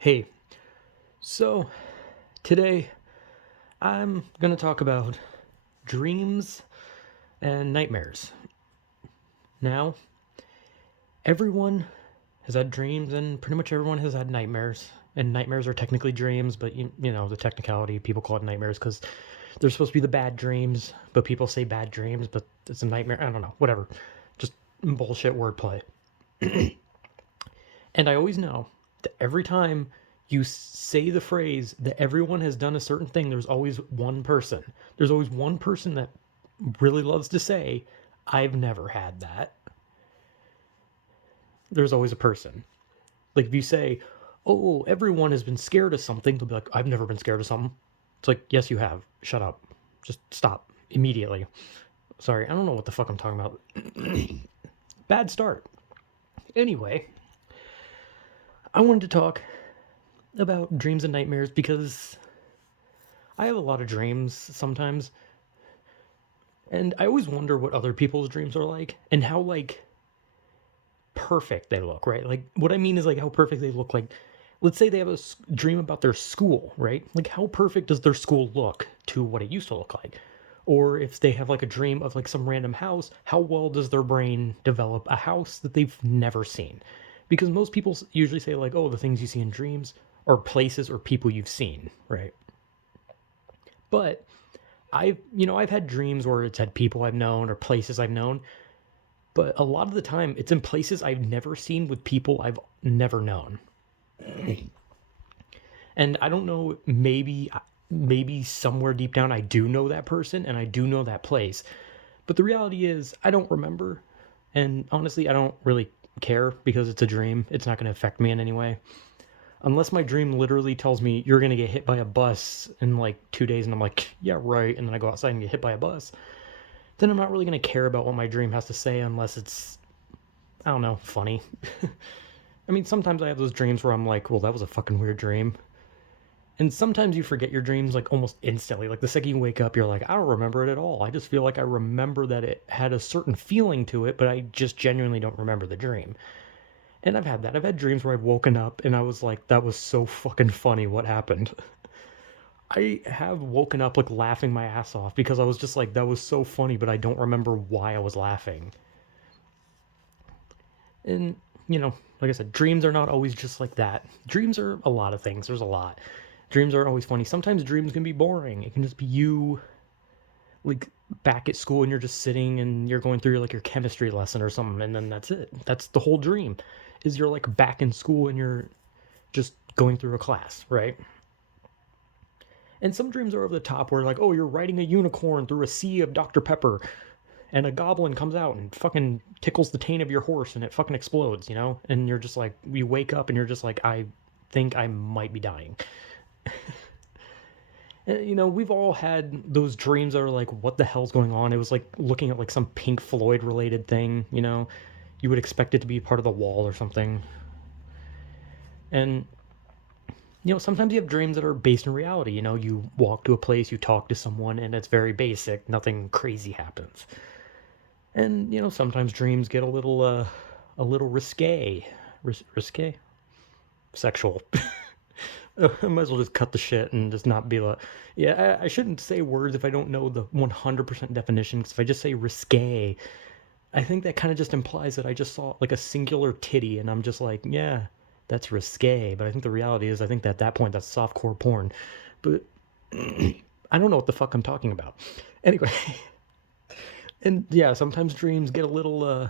Hey, so today I'm going to talk about dreams and nightmares. Now, everyone has had dreams and pretty much everyone has had nightmares. And nightmares are technically dreams, but the technicality, people call it nightmares because they're supposed to be the bad dreams, but people say bad dreams, but it's a nightmare. I don't know, whatever. Just bullshit wordplay. And I always know that every time you say the phrase that everyone has done a certain thing, there's always one person. There's always one person that really loves to say, I've never had that. There's always a person. Like if you say, oh, everyone has been scared of something, they'll be like, I've never been scared of something. It's like, yes, you have. Shut up. Just stop immediately. Sorry, I don't know what the fuck I'm talking about. Bad start. Anyway, I wanted to talk about dreams and nightmares because I have a lot of dreams sometimes, and I always wonder what other people's dreams are like and how like perfect they look, right? Like what I mean is like how perfect they look. Like let's say they have a dream about their school, right? Like how perfect does their school look to what it used to look like? Or if they have like a dream of like some random house, how well does their brain develop a house that they've never seen? Because most people usually say like, oh, the things you see in dreams are places or people you've seen, right? But I've had dreams where it's had people I've known or places I've known, but a lot of the time it's in places I've never seen with people I've never known. And I don't know, maybe somewhere deep down I do know that person and I do know that place. But the reality is I don't remember. And honestly, I don't really care because it's a dream. It's not going to affect me in any way. Unless my dream literally tells me you're going to get hit by a bus in like 2 days and I'm like, yeah, right. And then I go outside and get hit by a bus. Then I'm not really going to care about what my dream has to say unless it's, I don't know, funny. I mean, sometimes I have those dreams where I'm like, well, that was a fucking weird dream. And sometimes you forget your dreams like almost instantly. Like the second you wake up, you're like, I don't remember it at all. I just feel like I remember that it had a certain feeling to it, but I just genuinely don't remember the dream. And I've had that. I've had dreams where I've woken up and I was like, that was so fucking funny what happened. I have woken up like laughing my ass off because I was just like, that was so funny, but I don't remember why I was laughing. And, like I said, dreams are not always just like that. Dreams are a lot of things. There's a lot. Dreams aren't always funny. Sometimes dreams can be boring. It can just be you, like, back at school and you're just sitting and you're going through, like, your chemistry lesson or something, and then that's it. That's the whole dream, is you're, like, back in school and you're just going through a class, right? And some dreams are over the top where, like, oh, you're riding a unicorn through a sea of Dr. Pepper, and a goblin comes out and fucking tickles the taint of your horse and it fucking explodes, you know? And you're just like, you wake up and you're just like, I think I might be dying. And, we've all had those dreams that are like, what the hell's going on? It was like looking at like some Pink Floyd related thing, you know? You would expect it to be part of the wall or something. And, sometimes you have dreams that are based in reality. You walk to a place, you talk to someone, and it's very basic. Nothing crazy happens. And sometimes dreams get a little risque, risque, sexual. I might as well just cut the shit and just not be like, yeah. I shouldn't say words if I don't know the 100% definition. Because if I just say risque, I think that kind of just implies that I just saw like a singular titty, and I'm just like, yeah, that's risque. But I think the reality is, I think that at that point that's softcore porn. But I don't know what the fuck I'm talking about. Anyway. And yeah, sometimes dreams get a little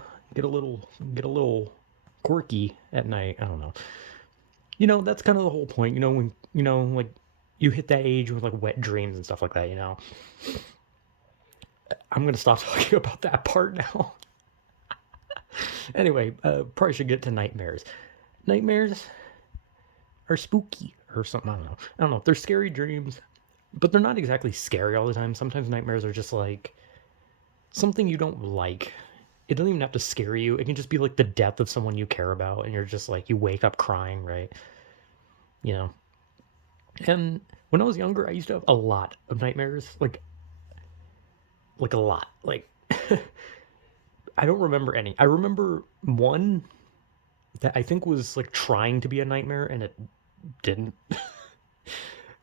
quirky at night. I don't know. That's kind of the whole point. When like you hit that age with like wet dreams and stuff like that. I'm gonna stop talking about that part now. Anyway, probably should get to nightmares. Nightmares are spooky or something. I don't know. I don't know. They're scary dreams, but they're not exactly scary all the time. Sometimes nightmares are just like something you don't like. It doesn't even have to scare you. It can just be like the death of someone you care about, and you're just like, you wake up crying, right? You know. And when I was younger, I used to have a lot of nightmares, like a lot. Like I don't remember any. I remember one that I think was like trying to be a nightmare, and it didn't.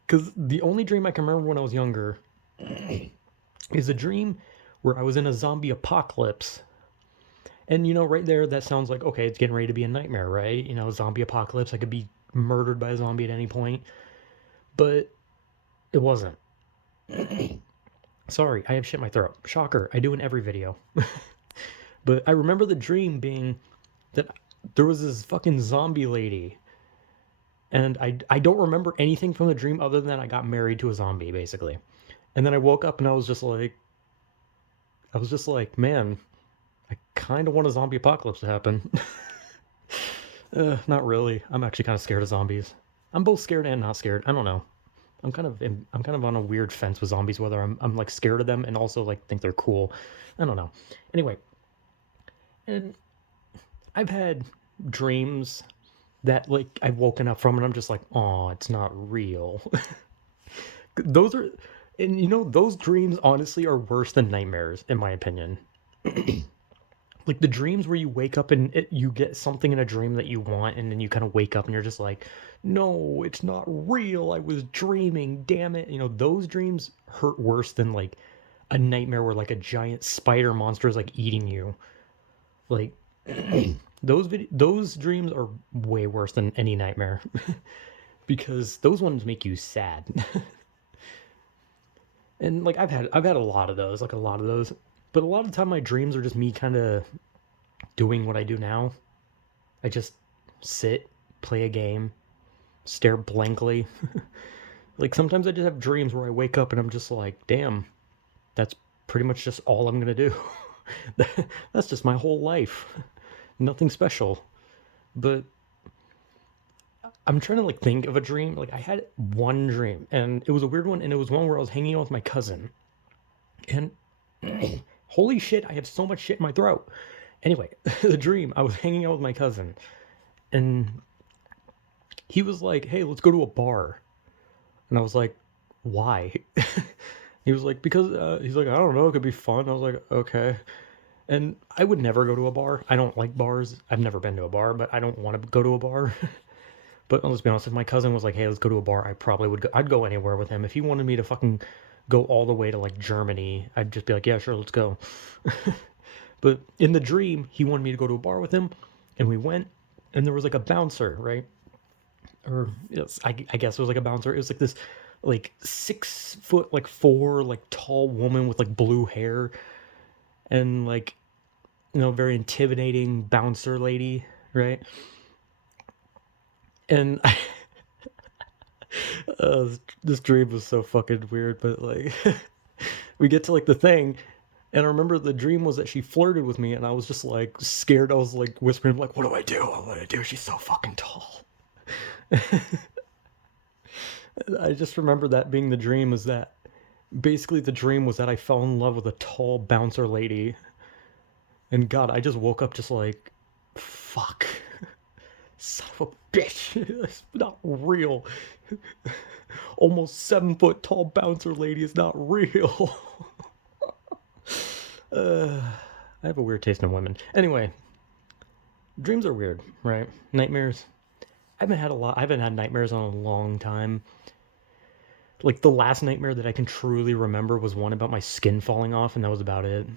Because the only dream I can remember when I was younger is a dream where I was in a zombie apocalypse. And, right there, that sounds like, okay, it's getting ready to be a nightmare, right? Zombie apocalypse, I could be murdered by a zombie at any point. But it wasn't. Sorry, I have shit in my throat. Shocker, I do in every video. But I remember the dream being that there was this fucking zombie lady. And I don't remember anything from the dream other than I got married to a zombie, basically. And then I woke up and I was just like, man, I kind of want a zombie apocalypse to happen. Not really. I'm actually kind of scared of zombies. I'm both scared and not scared. I don't know. I'm kind of on a weird fence with zombies, whether I'm like scared of them and also like think they're cool. I don't know. Anyway, and I've had dreams that like I've woken up from and I'm just like, oh, it's not real. Those are, and those dreams honestly are worse than nightmares in my opinion. Like the dreams where you wake up and you get something in a dream that you want, and then you kind of wake up and you're just like, no, it's not real. I was dreaming. Damn it. Those dreams hurt worse than like a nightmare where like a giant spider monster is like eating you. Like those dreams are way worse than any nightmare because those ones make you sad. And like I've had a lot of those, but a lot of the time my dreams are just me kind of doing what I do now. I just sit, play a game, stare blankly. Like sometimes I just have dreams where I wake up and I'm just like, damn, that's pretty much just all I'm gonna do. That's just my whole life. Nothing special. But I'm trying to like think of a dream. Like I had one dream and it was a weird one, and it was one where I was hanging out with my cousin. And holy shit, I have so much shit in my throat. Anyway, the dream, I was hanging out with my cousin and he was like, hey, let's go to a bar. And I was like, why? He was like, because he's like, I don't know, it could be fun. I was like, okay. And I would never go to a bar. I don't like bars. I've never been to a bar, but I don't want to go to a bar. But let's be honest, if my cousin was like, hey, let's go to a bar, I probably would go. I'd go anywhere with him. If he wanted me to fucking go all the way to like Germany, I'd just be like, yeah, sure, let's go. But in the dream, he wanted me to go to a bar with him, and we went, and there was like a bouncer, right? Or yes, I guess it was like a bouncer. It was like this, like 6 foot, like 4, like tall woman with like blue hair, and like, very intimidating bouncer lady, right? And this dream was so fucking weird, but like, we get to like the thing. And I remember the dream was that she flirted with me, and I was just like scared. I was like whispering, like, "What do I do? What do I do? She's so fucking tall." I just remember that being the dream. Is that basically the dream was that I fell in love with a tall bouncer lady, and God, I just woke up just like, fuck, son of a bitch, it's not real. Almost 7 foot tall bouncer lady is not real. I have a weird taste in women. Anyway, dreams are weird, right? Nightmares. I haven't had nightmares in a long time. Like the last nightmare that I can truly remember was one about my skin falling off, and that was about it.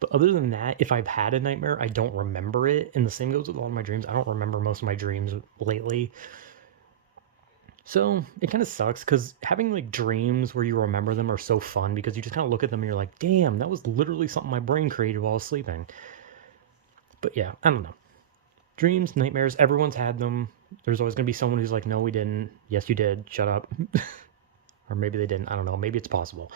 But other than that, if I've had a nightmare, I don't remember it. And the same goes with a lot of my dreams. I don't remember most of my dreams lately. So it kind of sucks because having like dreams where you remember them are so fun because you just kind of look at them and you're like, damn, that was literally something my brain created while I was sleeping. But yeah, I don't know. Dreams, nightmares, everyone's had them. There's always going to be someone who's like, no, we didn't. Yes, you did. Shut up. Or maybe they didn't. I don't know. Maybe it's possible.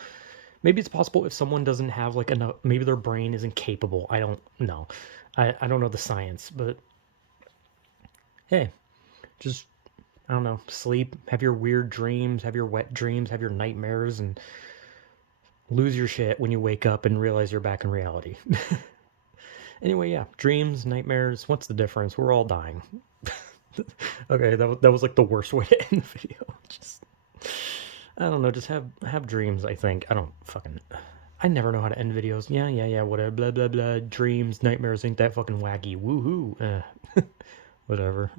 Maybe it's possible if someone doesn't have like enough, maybe their brain isn't capable. I don't know. I don't know the science, but hey, just, I don't know, sleep, have your weird dreams, have your wet dreams, have your nightmares, and lose your shit when you wake up and realize you're back in reality. Anyway, yeah, dreams, nightmares, what's the difference? We're all dying. Okay, that was like the worst way to end the video. Just, I don't know, just have dreams, I think. I never know how to end videos. Yeah, whatever, blah, blah, blah. Dreams, nightmares, ain't that fucking wacky. Woohoo. Whatever.